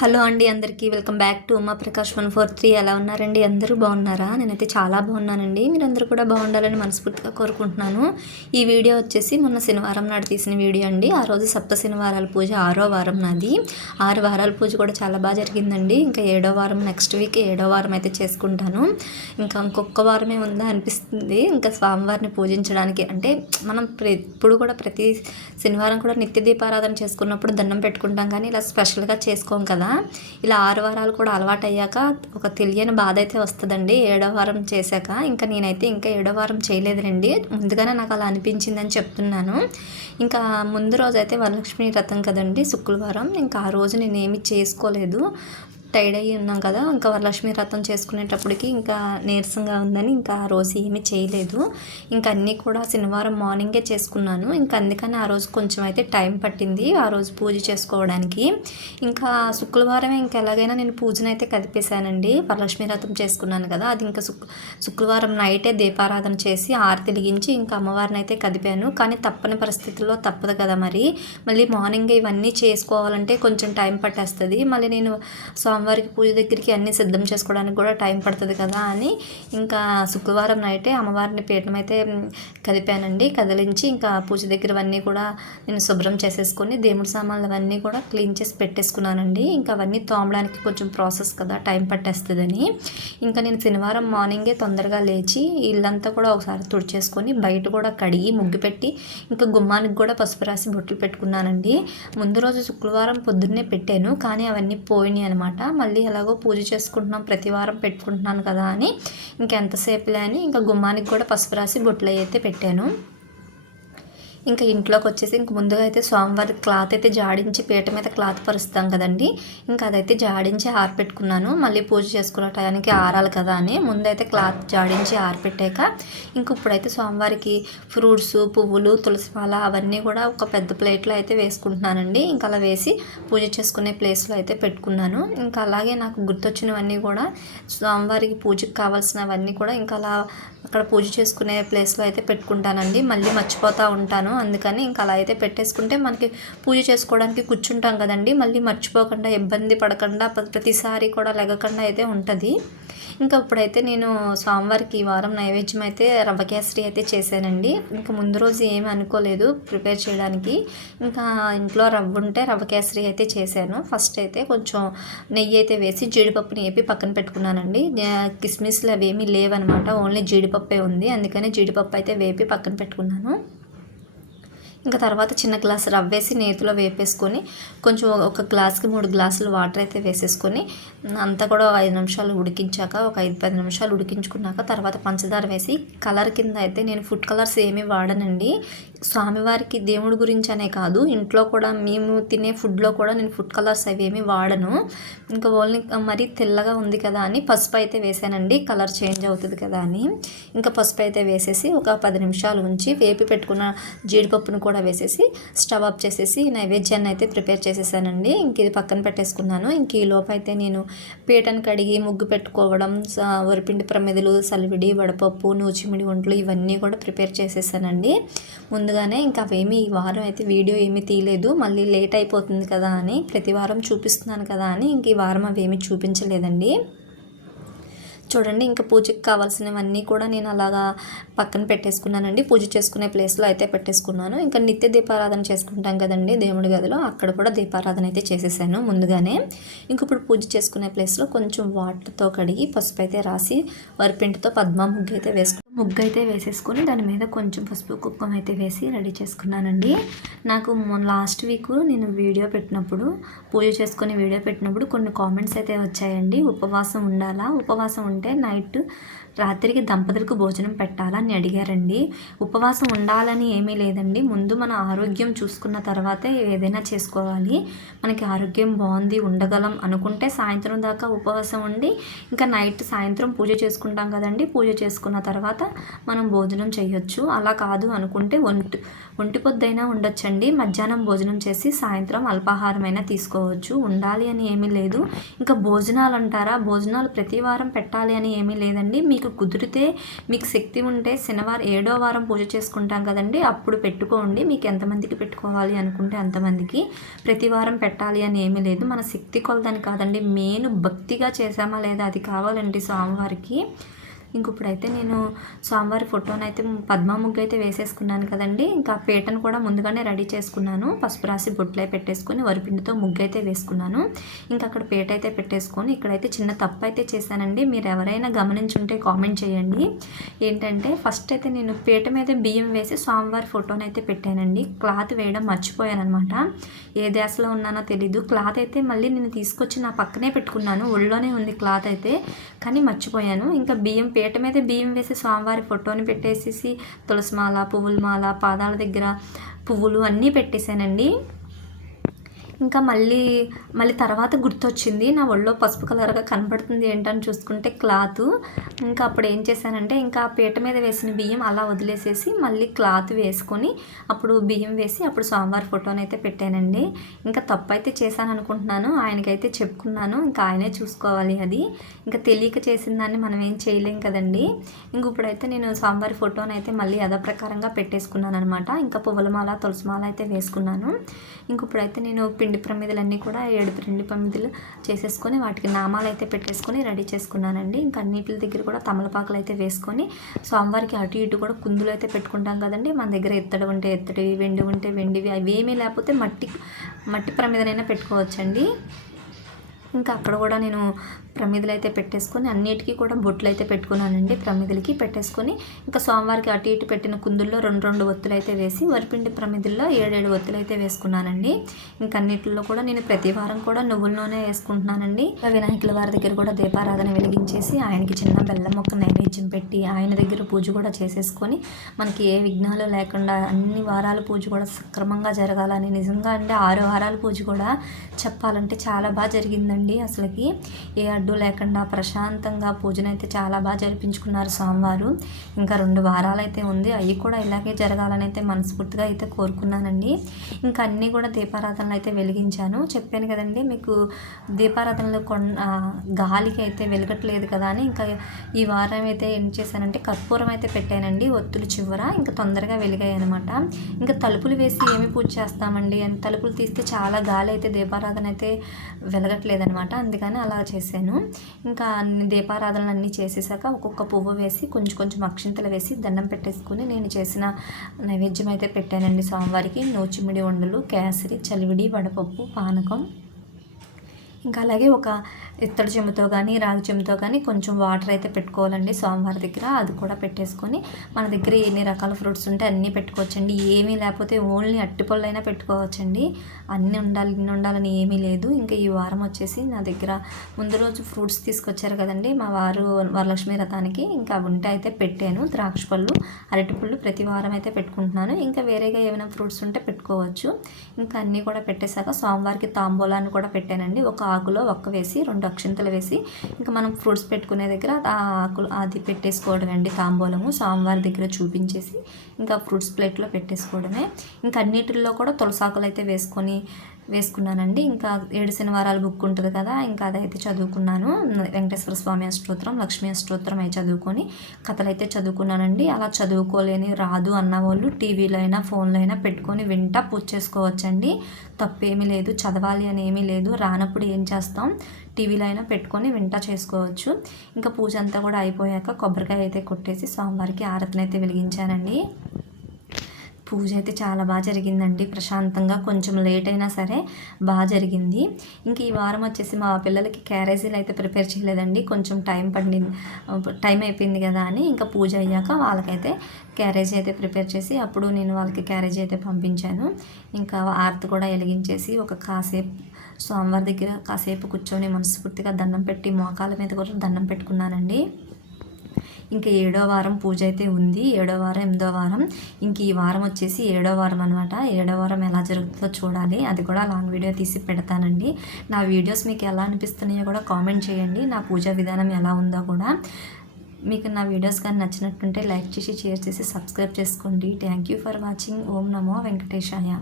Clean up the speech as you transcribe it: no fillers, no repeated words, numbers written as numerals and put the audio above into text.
Hello అండి అందరికీ welcome back to Uma Prakash 143. ఎలా ఉన్నారండి? అందరూ బాగున్నారా? నేనైతే చాలా బాగున్నానండి. మీరందరూ కూడా బాగుండాలని మనస్ఫూర్తిగా కోరుకుంటున్నాను. ఈ వీడియో వచ్చేసి మొన్న శనివారం నాడు తీసిన వీడియో అండి. ఆ రోజు సప్త శనివారాల పూజ 6వ వారం నాది. 6 వారాల పూజ కూడా చాలా బాగా జరిగిందండి. ఇంకా 7వ వారం నెక్స్ట్ వీక్ 7వ వారం అయితే చేసుకుంటాను. ఇంకా ఇంకొక వారమే ఉందా అనిపిస్తుంది. ఇంకా స్వామివారిని పూజించడానికి అంటే మనం ఇప్పుడు కూడా ప్రతి శనివారం కూడా నిత్య దీపారాధన చేసుకున్నప్పుడు దండం పెట్టుకుంటాం, కానీ ఇలా స్పెషల్గా చేసుకోం కదా. ఇలా 6 వారాలు కూడా అలవాటు అయ్యాక ఒక తెలియని బాధ అయితే వస్తుందండి 7వ వారం చేశాక. ఇంకా నేనైతే ఇంకా 7వ వారం చేయలేదులేండి, ముందుగానే నాకు అలా అనిపించిందని చెప్తున్నాను. ఇంకా ముందు రోజు అయితే వరలక్ష్మి వ్రతం కదండి, శుక్రవారం. ఇంకా ఆ రోజు నేను ఏమీ చేసుకోలేదు, టైర్డ్ అయ్యి ఉన్నాం కదా. ఇంకా వరలక్ష్మి వ్రతం చేసుకునేటప్పటికి ఇంకా నీరసంగా ఉందని ఇంకా ఆ రోజు ఏమీ చేయలేదు. ఇంకా అన్నీ కూడా శనివారం మార్నింగే చేసుకున్నాను. ఇంకా అందుకని ఆ రోజు కొంచెం అయితే టైం పట్టింది ఆ రోజు పూజ చేసుకోవడానికి. ఇంకా శుక్రవారమే ఇంకా ఎలాగైనా నేను పూజనైతే కదిపేశానండి. వరలక్ష్మి వ్రతం చేసుకున్నాను కదా, అది ఇంకా శుక్రవారం నైటే దీపారాధన చేసి ఆరతి వెలిగించి ఇంకా అమ్మవారిని అయితే కదిపాను. కానీ తప్పని పరిస్థితుల్లో తప్పదు కదా, మళ్ళీ మార్నింగ్ ఇవన్నీ చేసుకోవాలంటే కొంచెం టైం పట్టేస్తుంది. మళ్ళీ నేను స్వామివారికి పూజ దగ్గరికి అన్నీ సిద్ధం చేసుకోవడానికి కూడా టైం పడుతుంది కదా అని ఇంకా శుక్రవారం నైటే అమ్మవారిని పీఠం అయితే కదిపానండి. కదిలించి ఇంకా పూజ దగ్గరవన్నీ కూడా నేను శుభ్రం చేసేసుకొని దేవుడి సామాన్లు అవన్నీ కూడా క్లీన్ చేసి పెట్టేసుకున్నానండి. ఇంకా అవన్నీ తోమడానికి కొంచెం ప్రాసెస్ కదా, టైం పట్టేస్తుందని ఇంకా నేను శనివారం మార్నింగే తొందరగా లేచి ఇల్లంతా కూడా ఒకసారి తుడిచేసుకొని బయట కూడా కడిగి ముగ్గు పెట్టి ఇంకా గుమ్మానికి కూడా పసుపు రాసి బొట్లు పెట్టుకున్నానండి. ముందు రోజు శుక్రవారం పొద్దున్నే పెట్టాను, కానీ అవన్నీ పోయినాయి అనమాట. మళ్ళీ ఎలాగో పూజ చేసుకుంటున్నాం, ప్రతి వారం పెట్టుకుంటున్నాను కదా అని ఇంకెంతసేపులే అని ఇంకా గుమ్మానికి కూడా పసుపు రాసి బొట్లు అయితే పెట్టాను. ఇంకా ఇంట్లోకి వచ్చేసి ఇంక ముందుగా అయితే స్వామివారి క్లాత్ అయితే జాడించి పీట మీద క్లాత్ పరుస్తాం కదండి, ఇంకా అదైతే జాడించి ఆరపెట్టుకున్నాను. మళ్ళీ పూజ చేసుకునే టయానికి ఆరాలి కదా అని ముందైతే క్లాత్ జాడించి ఆరపెట్టాక ఇంక ఇప్పుడైతే స్వామివారికి ఫ్రూట్స్, పువ్వులు, తులసిమాల అవన్నీ కూడా ఒక పెద్ద ప్లేట్లో అయితే వేసుకుంటున్నానండి. ఇంకా అలా వేసి పూజ చేసుకునే ప్లేస్లో అయితే పెట్టుకున్నాను. ఇంకా అలాగే నాకు గుర్తొచ్చినవన్నీ కూడా స్వామివారికి పూజకు కావాల్సినవన్నీ కూడా ఇంకా అలా అక్కడ పూజ చేసుకునే ప్లేస్లో అయితే పెట్టుకుంటానండి. మళ్ళీ మర్చిపోతూ ఉంటాను, అందుకని ఇంకా అలా అయితే పెట్టేసుకుంటే మనకి పూజ చేసుకోవడానికి కూర్చుంటాం కదండి, మళ్ళీ మర్చిపోకుండా ఇబ్బంది పడకుండా ప్రతిసారి కూడా లెగకుండా అయితే ఉంటుంది. ఇంకా ఇప్పుడైతే నేను స్వామివారికి ఈ వారం నైవేద్యం అయితే రవ్వ కేసరి అయితే చేశానండి. ఇంకా ముందు రోజు ఏమీ అనుకోలేదు ప్రిపేర్ చేయడానికి, ఇంకా ఇంట్లో రవ్వ ఉంటే రవ్వ కేసరి అయితే చేశాను. ఫస్ట్ అయితే కొంచెం నెయ్యి అయితే వేసి జీడిపప్పుని వేపి పక్కన పెట్టుకున్నానండి. కిస్మిస్లు అవి ఏమీ లేవన్నమాట, ఓన్లీ జీడిపప్పే ఉంది, అందుకని జీడిపప్పు అయితే వేపి పక్కన పెట్టుకున్నాను. ఇంకా తర్వాత చిన్న గ్లాస్ రవ్వ వేసి నేతిలో వేపేసుకొని కొంచెం ఒక గ్లాస్కి 3 గ్లాసులు వాటర్ అయితే వేసేసుకొని అంతా కూడా 5 నిమిషాలు ఉడికించాక ఒక 5-10 నిమిషాలు ఉడికించుకున్నాక తర్వాత పంచదార వేసి కలర్ కింద అయితే నేను ఫుడ్ కలర్స్ ఏమీ వాడనండి. స్వామివారికి దేవుడి గురించి అనే కాదు, ఇంట్లో కూడా మేము తినే ఫుడ్లో కూడా నేను ఫుడ్ కలర్స్ అవి ఏమీ వాడను. ఇంకా ఓన్లీ మరీ తెల్లగా ఉంది కదా అని పసుపు అయితే వేసానండి, కలర్ చేంజ్ అవుతుంది కదా అని. ఇంకా పసుపు అయితే వేసేసి ఒక 10 నిమిషాలు ఉంచి వేపి పెట్టుకున్న జీడిపప్పును కూడా వేసేసి స్టవ్ ఆఫ్ చేసేసి నైవేద్యాన్ని అయితే ప్రిపేర్ చేసేసానండి. ఇంక ఇది పక్కన పెట్టేసుకున్నాను. ఇంక ఈ లోపు అయితే నేను పీటను కడిగి ముగ్గు పెట్టుకోవడం, వరిపిండి ప్రమిదలు, సలివిడి, వడపప్పు, నూచిమిడి వంటలు ఇవన్నీ కూడా ప్రిపేర్ చేసేసానండి ముందుగానే. ఇంకా అవేమీ ఈ వారం అయితే వీడియో ఏమీ తీయలేదు, మళ్ళీ లేట్ అయిపోతుంది కదా అని, ప్రతి వారం చూపిస్తున్నాను కదా అని ఇంక ఈ వారం అవేమీ చూపించలేదండి. చూడండి ఇంకా పూజకి కావాల్సినవన్నీ కూడా నేను అలాగా పక్కన పెట్టేసుకున్నానండి. పూజ చేసుకునే ప్లేస్లో అయితే పెట్టేసుకున్నాను. ఇంకా నిత్య దీపారాధన చేసుకుంటాం కదండి దేవుడి గదిలో, అక్కడ కూడా దీపారాధన అయితే చేసేసాను ముందుగానే. ఇంక ఇప్పుడు పూజ చేసుకునే ప్లేస్లో కొంచెం వాటర్తో కడిగి పసుపు అయితే రాసి వరిపిండితో పద్మ ముగ్గు అయితే వేసేసుకొని దాని మీద కొంచెం పసుపు కుంకుమ అయితే వేసి రెడీ చేసుకున్నానండి. నాకు లాస్ట్ వీక్ నేను వీడియో పెట్టినప్పుడు పూజ చేసుకుని వీడియో పెట్టినప్పుడు కొన్ని కామెంట్స్ అయితే వచ్చాయండి. ఉపవాసం ఉండాలా, ఉపవాసం ఉంటే నైట్ రాత్రికి దంపతులకు భోజనం పెట్టాలని అడిగారండి. ఉపవాసం ఉండాలని ఏమీ లేదండి, ముందు మన ఆరోగ్యం చూసుకున్న తర్వాతే ఏదైనా చేసుకోవాలి. మనకి ఆరోగ్యం బాగుంది ఉండగలం అనుకుంటే సాయంత్రం దాకా ఉపవాసం ఉండి ఇంకా నైట్ సాయంత్రం పూజ చేసుకుంటాం కదండి, పూజ చేసుకున్న తర్వాత మనం భోజనం చేయొచ్చు. అలా కాదు అనుకుంటే ఒంటి పొద్దైనా ఉండొచ్చండి, మధ్యాహ్నం భోజనం చేసి సాయంత్రం అల్పాహారమైనా తీసుకోవచ్చు, ఉండాలి అని ఏమీ లేదు. ఇంకా భోజనాలు అంటారా, భోజనాలు ప్రతి వారం పెట్టాలి అని ఏమీ లేదండి, మీ మీకు కుదిరితే మీకు శక్తి ఉంటే శనివారం 7వ వారం పూజ చేసుకుంటాం కదండి, అప్పుడు పెట్టుకోండి. మీకు ఎంతమందికి పెట్టుకోవాలి అనుకుంటే అంతమందికి. ప్రతి వారం పెట్టాలి అని ఏమీ లేదు, మన శక్తి కొలదని కాదండి, మెయిన్ భక్తిగా చేసామా లేదా అది కావాలండి స్వామివారికి. ఇప్పుడైతే నేను స్వామివారి ఫోటోనైతే పద్మ ముగ్గు అయితే వేసేసుకున్నాను కదండి. ఇంకా పీటను కూడా ముందుగానే రెడీ చేసుకున్నాను. పసుపు రాసి బొట్లే పెట్టేసుకొని వరిపిండితో ముగ్గు అయితే వేసుకున్నాను. ఇంకా అక్కడ పీట అయితే పెట్టేసుకొని ఇక్కడైతే చిన్న తప్పు అయితే చేశానండి. మీరు ఎవరైనా గమనించుంటే కామెంట్ చేయండి. ఏంటంటే ఫస్ట్ అయితే నేను పీట మీద బియ్యం వేసి స్వామివారి ఫోటోని అయితే పెట్టానండి. క్లాత్ వేయడం మర్చిపోయాను అనమాట. ఏ దేశంలో ఉన్నానో తెలీదు. క్లాత్ అయితే మళ్ళీ నేను తీసుకొచ్చి నా పక్కనే పెట్టుకున్నాను, ఒళ్ళోనే ఉంది క్లాత్ అయితే, కానీ మర్చిపోయాను. ఇంకా పీట మీద బియ్యం వేసి స్వామివారి ఫోటోని పెట్టేసేసి తులసిమాల, పువ్వుల మాల, పాదాల దగ్గర పువ్వులు అన్నీ పెట్టేశానండి. ఇంకా మళ్ళీ తర్వాత గుర్తొచ్చింది, నా ఒళ్ళో పసుపు కలర్గా కనబడుతుంది ఏంటని చూసుకుంటే క్లాత్. ఇంకా అప్పుడు ఏం చేశానంటే ఇంకా పీట మీద వేసిన బియ్యం అలా వదిలేసేసి మళ్ళీ క్లాత్ వేసుకొని అప్పుడు బియ్యం వేసి అప్పుడు స్వామివారి ఫోటోని అయితే పెట్టానండి. ఇంకా తప్పు అయితే చేశాను అనుకుంటున్నాను, ఆయనకైతే చెప్పుకున్నాను, ఇంకా ఆయనే చూసుకోవాలి అది. ఇంకా తెలియక చేసిన దాన్ని మనం ఏం చేయలేం కదండి. ఇప్పుడైతే నేను స్వామివారి ఫోటోని అయితే మళ్ళీ యథాప్రకారంగా పెట్టేసుకున్నాను అనమాట. ఇంకా పువ్వుల మాల, తులసి మాల అయితే వేసుకున్నాను. ఇప్పుడైతే నేను పిండి ప్రమిదలన్నీ కూడా 7 పిండి ప్రమిదలు చేసేసుకొని వాటికి నామాలు అయితే పెట్టేసుకొని రెడీ చేసుకున్నానండి. ఇంకా అన్నిటి దగ్గర కూడా తమలపాకులు అయితే వేసుకొని స్వామివారికి అటు ఇటు కూడా కుందులు అయితే పెట్టుకుంటాం కదండి. మన దగ్గర ఎత్తడి ఉంటే ఎత్తడివి, వెండి ఉంటే వెండివి, అవేమీ లేకపోతే మట్టి ప్రమిదనైనా పెట్టుకోవచ్చండి. ఇంకా అక్కడ కూడా నేను ప్రమిదలు అయితే పెట్టేసుకొని అన్నిటికీ కూడా బొట్లు అయితే పెట్టుకున్నానండి. ప్రమిదలకి పెట్టేసుకొని ఇంకా స్వామివారికి అటు ఇటు పెట్టిన కుందుల్లో 2 ఒత్తులు అయితే వేసి వరిపిండి ప్రమిదల్లో 7 ఒత్తులు అయితే వేసుకున్నానండి. ఇంకా అన్నిటిలో కూడా నేను ప్రతి వారం కూడా నువ్వుల నూనె వేసుకుంటున్నానండి. వినాయకుల వారి దగ్గర కూడా దీపారాధన వెలిగించేసి ఆయనకి చిన్న బెల్లం మొక్క నైవేద్యం పెట్టి ఆయన దగ్గర పూజ కూడా చేసేసుకొని మనకి ఏ విఘ్నాలు లేకుండా అన్ని వారాల పూజ కూడా సక్రమంగా జరగాలని, నిజంగా అంటే 6 వారాల పూజ కూడా చెప్పాలంటే చాలా బాగా జరిగిందండి. అసలుకి ఏ అడ్డు లేకుండా ప్రశాంతంగా పూజనైతే చాలా బాగా జరిపించుకున్నారు స్వామివారు. ఇంకా 2 వారాలు అయితే ఉంది, అవి కూడా ఇలాగే జరగాలని అయితే మనస్ఫూర్తిగా అయితే కోరుకున్నానండి. ఇంకా అన్నీ కూడా దీపారాధనలు అయితే వెలిగించాను. చెప్పాను కదండి మీకు దీపారాధనలు గాలికి అయితే వెలగట్లేదు కదా అని ఇంకా ఈ వారం అయితే ఏం చేశానంటే కర్పూరం అయితే పెట్టానండి ఒత్తులు చివర. ఇంకా తొందరగా వెలిగాయి అనమాట. ఇంకా తలుపులు వేసి ఏమి పూజ చేస్తామండి అని తలుపులు తీస్తే చాలా గాలి అయితే దీపారాధన అయితే వెలగట్లేదనమాట, అందుకని అలా చేశాను. ఇంకా అన్ని దీపారాధనలు అన్నీ చేసేసాక ఒక్కొక్క పువ్వు వేసి కొంచెం అక్షింతలు వేసి దండం పెట్టేసుకుని నేను చేసిన నైవేద్యం అయితే పెట్టానండి స్వామివారికి. నూచిమిడి ఉండలు, కేసరి, చలివిడి, వడపప్పు, పానకం. ఇంకా అలాగే ఒక ఇత్తడి చెంబుతో కానీ రాగి చెంబుతో కానీ కొంచెం వాటర్ అయితే పెట్టుకోవాలండి స్వామివారి దగ్గర. అది కూడా పెట్టేసుకొని మన దగ్గర ఎన్ని రకాల ఫ్రూట్స్ ఉంటే అన్నీ పెట్టుకోవచ్చండి. ఏమీ లేకపోతే ఓన్లీ అట్టిపళ్ళు అయినా పెట్టుకోవచ్చండి. అన్నీ ఉండాలి ఇన్ని ఉండాలని ఏమీ లేదు. ఇంకా ఈ వారం వచ్చేసి నా దగ్గర ముందు రోజు ఫ్రూట్స్ తీసుకొచ్చారు కదండి మా వారు వరలక్ష్మి రథానికి, ఇంకా అవి ఉంటే అయితే పెట్టాను. ద్రాక్ష పళ్ళు, అరటిపళ్ళు ప్రతి వారం అయితే పెట్టుకుంటున్నాను. ఇంకా వేరేగా ఏమైనా ఫ్రూట్స్ ఉంటే పెట్టుకోవచ్చు. ఇంకా అన్నీ కూడా పెట్టేశాక స్వామివారికి తాంబూలాన్ని కూడా పెట్టానండి. ఒక ఆకులో ఒక్క వేసి 2 అక్షింతలు వేసి ఇంకా మనం ఫ్రూట్స్ పెట్టుకునే దగ్గర ఆ ఆకులు అది పెట్టేసుకోవడమే అండి తాంబూలము. స్వామివారి దగ్గర చూపించేసి ఇంకా ఫ్రూట్స్ ప్లేట్లో పెట్టేసుకోవడమే. ఇంకా అన్నిటిల్లో కూడా తులసాకులు అయితే వేసుకున్నానండి. ఇంకా 7 శనివారాల బుక్ ఉంటుంది కదా, ఇంకా అదైతే చదువుకున్నాను. వెంకటేశ్వర స్వామి అష్టోత్తరం, లక్ష్మీ అష్టోత్తరం అవి చదువుకొని కథలు అయితే చదువుకున్నానండి. అలా చదువుకోలేని రాదు అన్న వాళ్ళు టీవీలో అయినా ఫోన్లో అయినా పెట్టుకొని వింటా పూజ చేసుకోవచ్చండి. తప్పేమీ లేదు, చదవాలి అని ఏమీ లేదు. రానప్పుడు ఏం చేస్తాం, టీవీలో అయినా పెట్టుకొని వింటా చేసుకోవచ్చు. ఇంకా పూజ అంతా కూడా అయిపోయాక కొబ్బరికాయ అయితే కొట్టేసి స్వామివారికి ఆరతిని అయితే వెలిగించానండి. పూజ అయితే చాలా బాగా జరిగిందండి. ప్రశాంతంగా కొంచెం లేట్ అయినా సరే బాగా జరిగింది. ఇంక ఈ వారం వచ్చేసి మా పిల్లలకి క్యారేజీలు అయితే ప్రిపేర్ చేయలేదండి. కొంచెం టైం అయిపోయింది కదా అని ఇంకా పూజ అయ్యాక వాళ్ళకైతే క్యారేజీ అయితే ప్రిపేర్ చేసి అప్పుడు నేను వాళ్ళకి క్యారేజీ అయితే పంపించాను. ఇంకా ఆరతి కూడా వెలిగించేసి కాసేపు స్వామివారి దగ్గర కాసేపు కూర్చొని మనస్ఫూర్తిగా దండం పెట్టి మోకాల మీద కూడా దండం పెట్టుకున్నానండి. ఇంకా 7వ వారం పూజ అయితే ఉంది. 7వ వారం 8వ వారం ఇంక ఈ వారం వచ్చేసి 7వ వారం అనమాట. 7వ వారం ఎలా జరుగుతుందో చూడాలి, అది కూడా లాంగ్ వీడియో తీసి పెడతానండి. నా వీడియోస్ మీకు ఎలా అనిపిస్తున్నాయో కూడా కామెంట్ చేయండి. నా పూజా విధానం ఎలా ఉందో కూడా. మీకు నా వీడియోస్ కానీ నచ్చినట్టుంటే లైక్ చేసి షేర్ చేసి సబ్స్క్రైబ్ చేసుకోండి. Thank you for watching. ఓం నమో వెంకటేశాయ.